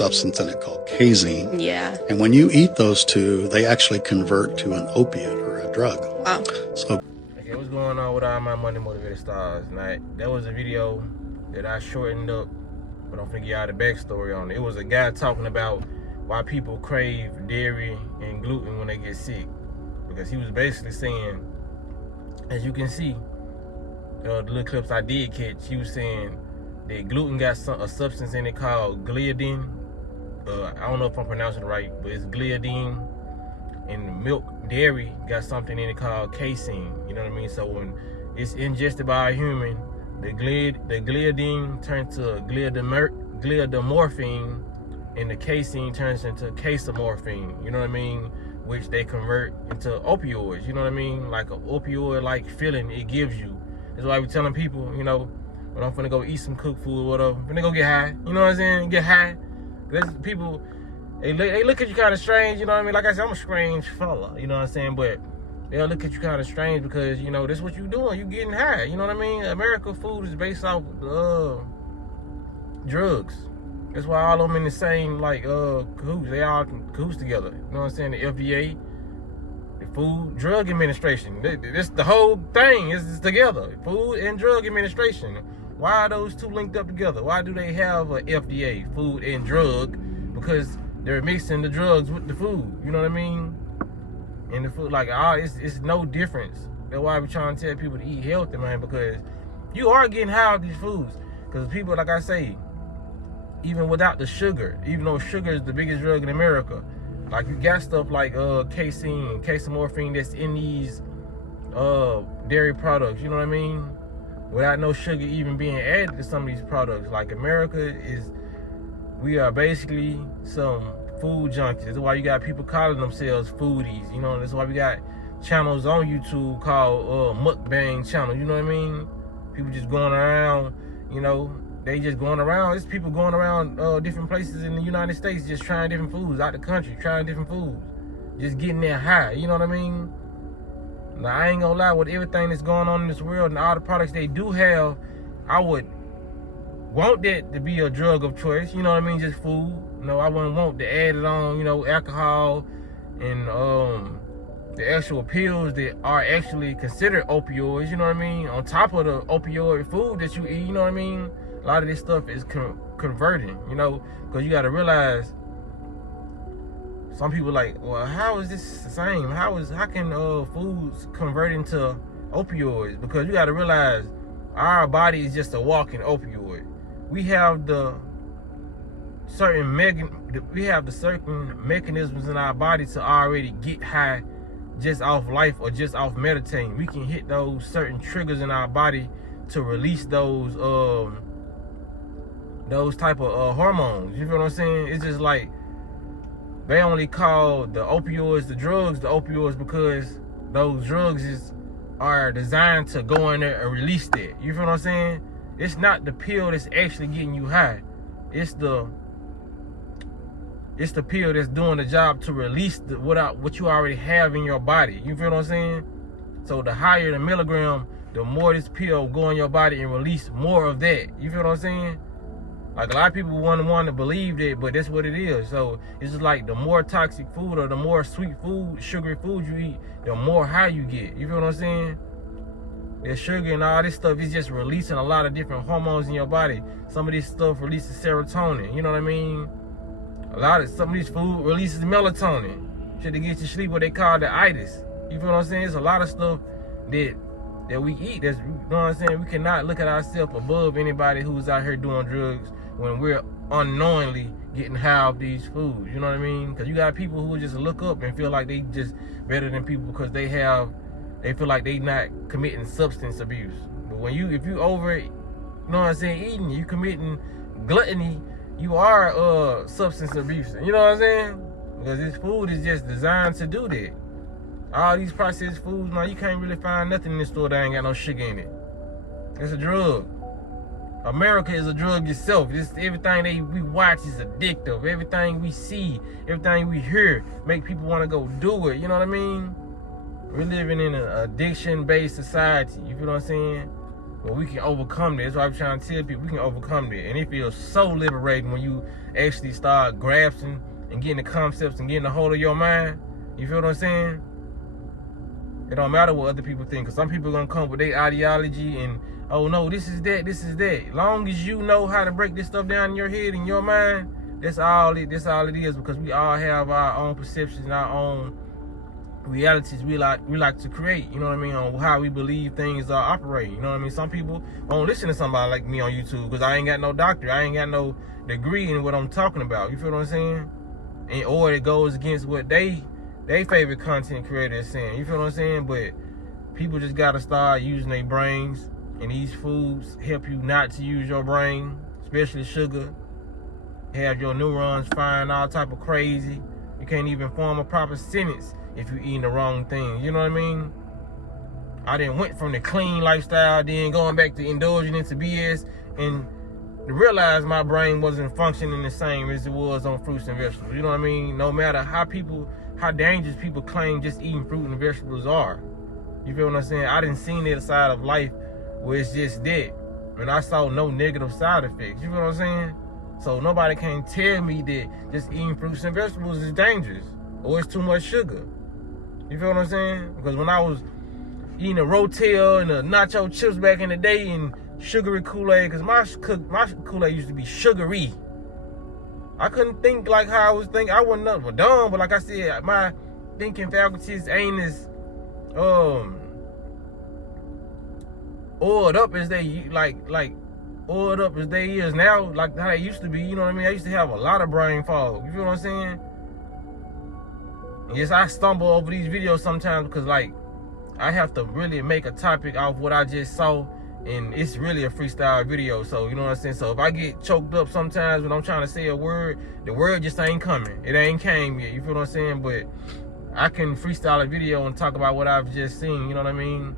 substance in it called casein. Yeah. And when you eat those two, they actually convert to an opiate or a drug. Wow. So, okay, what's going on with all my money motivated stars? Now, that was a video that I shortened up, but I'm finna give y'all the backstory on it. It was a guy talking about why people crave dairy and gluten when they get sick. Because he was basically saying, as you can see, the little clips I did catch, he was saying that gluten got a substance in it called gliadin. I don't know if I'm pronouncing it right, but it's gliadin. And milk, dairy got something in it called casein. You know what I mean? So when it's ingested by a human, the gliadin turns to gliadomorphine, and the casein turns into casomorphine. You know what I mean? Which they convert into opioids. You know what I mean? Like an opioid-like feeling it gives you. That's why we telling people, you know, when I'm finna go eat some cooked food or whatever, I'm finna go get high. You know what I'm saying? Get high. There's people, they look at you kind of strange. You know what I mean? Like I said, I'm a strange fella. You know what I'm saying? But they'll look at you kind of strange because, you know, this is what you doing. You getting high. You know what I mean? America food is based off drugs. That's why all of them in the same, like, cahoots. They all cahoots together. You know what I'm saying? The FDA, the Food Drug Administration. This the whole thing is together. Food and Drug Administration. Why are those two linked up together? Why do they have a FDA, Food and Drug? Because they're mixing the drugs with the food. You know what I mean? And the food, like, it's no difference. That's why we're trying to tell people to eat healthy, man, because you are getting high off these foods. Because people, like I say, even without the sugar, even though sugar is the biggest drug in America, like you got stuff like casein, casomorphine that's in these dairy products, you know what I mean? Without no sugar even being added to some of these products. Like America we are basically some food junkies. That's why you got people calling themselves foodies, you know? That's why we got channels on YouTube called mukbang channel, you know what I mean? People just going around, you know, they just going around. There's people going around different places in the United States just trying different foods, out the country, trying different foods. Just getting there high, you know what I mean? Now, I ain't gonna lie, with everything that's going on in this world and all the products they do have, I would want that to be a drug of choice, you know what I mean? Just food. You know, I wouldn't want to add it on, you know, alcohol and the actual pills that are actually considered opioids, you know what I mean? On top of the opioid food that you eat, you know what I mean? A lot of this stuff is converting, you know, because you got to realize some people like, well, how is this the same? How can foods convert into opioids? Because you got to realize our body is just a walking opioid. We have the certain mechanisms in our body to already get high just off life or just off meditating. We can hit those certain triggers in our body to release those type of hormones. You feel what I'm saying? It's just like they only call the opioids, the opioids because those drugs are designed to go in there and release that. You feel what I'm saying? It's not the pill that's actually getting you high. It's the pill that's doing the job to release what you already have in your body. You feel what I'm saying? So the higher the milligram, the more this pill go in your body and release more of that. You feel what I'm saying? Like a lot of people want to believe that, but that's what it is. So it's just like the more toxic food or the more sweet food, sugary food you eat, the more high you get. You feel what I'm saying? The sugar and all this stuff is just releasing a lot of different hormones in your body. Some of this stuff releases serotonin. You know what I mean? Some of these food releases melatonin. Shit to get you sleep, what they call the itis. You feel what I'm saying? It's a lot of stuff that we eat. That's, you know what I'm saying? We cannot look at ourselves above anybody who's out here doing drugs when we're unknowingly getting high off these foods. You know what I mean? Because you got people who just look up and feel like they just better than people because they feel like they not committing substance abuse. But if you over, you know what I'm saying, eating, you committing gluttony, you are substance abuse. You know what I'm saying? Because this food is just designed to do that. All these processed foods, man, you can't really find nothing in the store that ain't got no sugar in it. It's a drug. America is a drug itself. Everything we watch is addictive. Everything we see, everything we hear make people want to go do it. You know what I mean? We're living in an addiction-based society. You feel what I'm saying? But we can overcome that. That's why I'm trying to tell people we can overcome that. And it feels so liberating when you actually start grasping and getting the concepts and getting a hold of your mind. You feel what I'm saying? It don't matter what other people think, because some people are going to come with their ideology and, oh no, this is that, this is that. Long as you know how to break this stuff down in your head and your mind, that's all it is, because we all have our own perceptions, our own realities we like to create, you know what I mean, on how we believe things are operating, you know what I mean. Some people won't listen to somebody like me on YouTube because I ain't got no doctorate, I ain't got no degree in what I'm talking about, you feel what I'm saying? And or it goes against what they favorite content creator is saying, you feel what I'm saying? But people just gotta start using their brains, and these foods help you not to use your brain, especially sugar. Have your neurons firing all type of crazy. You can't even form a proper sentence if you're eating the wrong thing. You know what I mean? I done went from the clean lifestyle, then going back to indulging into BS, and to realize my brain wasn't functioning the same as it was on fruits and vegetables. You know what I mean? No matter how dangerous people claim just eating fruit and vegetables are. You feel what I'm saying? I didn't see that side of life where it's just that. And I saw no negative side effects. You feel what I'm saying? So nobody can tell me that just eating fruits and vegetables is dangerous or it's too much sugar. You feel what I'm saying? Because when I was eating a Rotel and a nacho chips back in the day and sugary Kool-Aid, because my Kool-Aid used to be sugary. I couldn't think like how I was thinking. I wasn't nothing but dumb, but like I said, my thinking faculties ain't as oiled up as they oiled up as they is now, like how they used to be. You know what I mean? I used to have a lot of brain fog. You feel what I'm saying? And yes, I stumble over these videos sometimes because like I have to really make a topic off what I just saw, and it's really a freestyle video. So you know what I'm saying? So if I get choked up sometimes when I'm trying to say a word, the word just ain't coming. It ain't came yet. You feel what I'm saying? But I can freestyle a video and talk about what I've just seen. You know what I mean?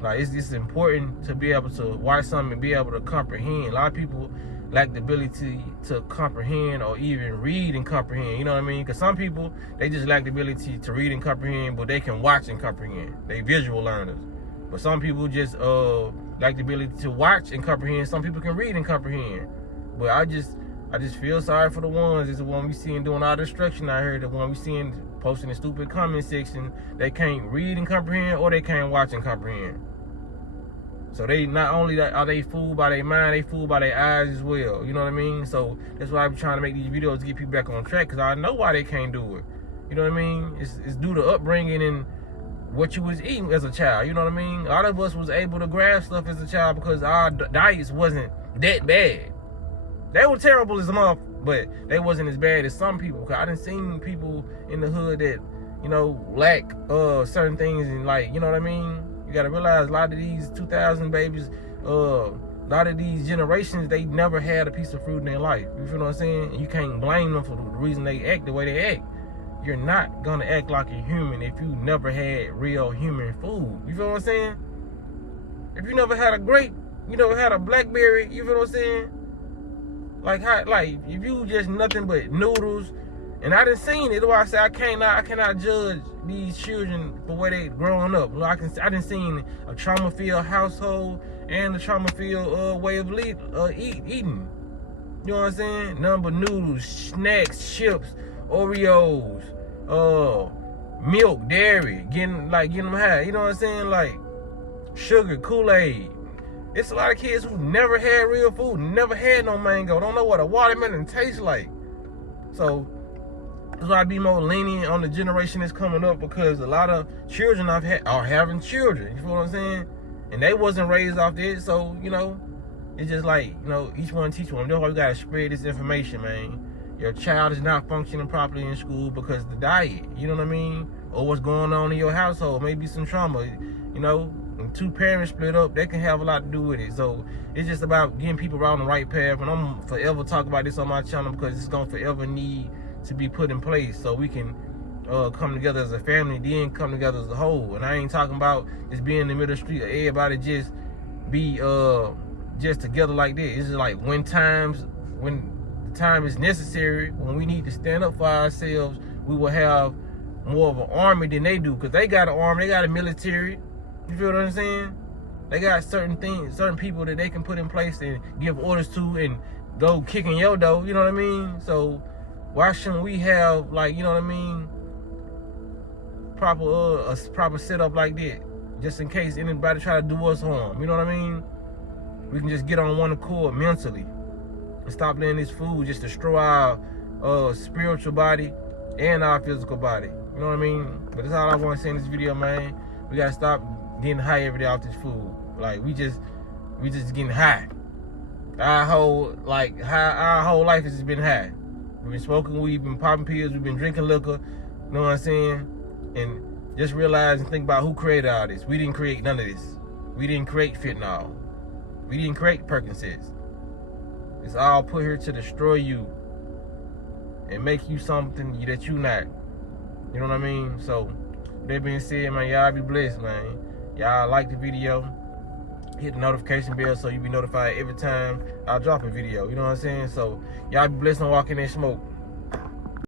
Like it's important to be able to watch something and be able to comprehend. A lot of people lack the ability to comprehend or even read and comprehend. You know what I mean? Because some people, they just lack the ability to read and comprehend, but they can watch and comprehend. They visual learners. But some people just lack the ability to watch and comprehend. Some people can read and comprehend. But I just feel sorry for the ones. It's the one we seeing doing all destruction out here. The one we seeing posting in stupid comment section. They can't read and comprehend, or they can't watch and comprehend. So they not only are they fooled by their mind, they fooled by their eyes as well. You know what I mean? So that's why I'm trying to make these videos to get people back on track, because I know why they can't do it. You know what I mean? It's due to upbringing and what you was eating as a child. You know what I mean? A lot of us was able to grab stuff as a child because our diets wasn't that bad. They were terrible as a month, but they wasn't as bad as some people. Cause I done seen people in the hood that, you know, lack certain things, and like, you know what I mean? You gotta realize a lot of these 2000 babies, a lot of these generations, they never had a piece of fruit in their life. You feel what I'm saying? And you can't blame them for the reason they act the way they act. You're not gonna act like a human if you never had real human food. You feel what I'm saying? If you never had a grape, you never had a blackberry, you feel what I'm saying? Like if you just nothing but noodles, and I done seen it. That's why I say I cannot judge these children for where they growing up. I done seen a trauma-filled household and a trauma-filled way of eating. You know what I'm saying? Nothing but noodles, snacks, chips, Oreos, milk, dairy, getting them high. You know what I'm saying? Like sugar, Kool-Aid. It's a lot of kids who never had real food, never had no mango, don't know what a watermelon tastes like. So that's why I be more lenient on the generation that's coming up, because a lot of children are having children. You feel what I'm saying? And they wasn't raised off this, so you know, it's just like, you know, each one teach one. That's why we gotta spread this information, man. Your child is not functioning properly in school because of the diet. You know what I mean? Or what's going on in your household? Maybe some trauma. You know, when two parents split up, they can have a lot to do with it. So it's just about getting people around the right path. And I'm forever talk about this on my channel because it's gonna forever need to be put in place so we can come together as a family, then come together as a whole. And I ain't talking about just being in the middle of the street or everybody just be just together like this. It's just like when the time is necessary, when we need to stand up for ourselves, we will have more of an army than they do, because they got an army, they got a military. You feel what I'm saying? They got certain things, certain people that they can put in place and give orders to and go kicking your door, you know what I mean? So why shouldn't we have, like, you know what I mean, a proper setup like that, just in case anybody try to do us harm, you know what I mean? We can just get on one accord mentally and stop letting this food just destroy our spiritual body and our physical body, you know what I mean? But that's all I want to say in this video, man. We gotta stop getting high every day off this food. Like, we just getting high. Our whole life has just been high. We've been smoking weed, we've been popping pills, we've been drinking liquor, you know what I'm saying? And just realize and think about who created all this. We didn't create none of this. We didn't create fentanyl. We didn't create Percocets. It's all put here to destroy you and make you something that you not. You know what I mean? So, with that being said, man, y'all be blessed, man. Y'all like the video. Hit the notification bell so you be notified every time I drop a video. You know what I'm saying? So, y'all be blessed and walk in that smoke.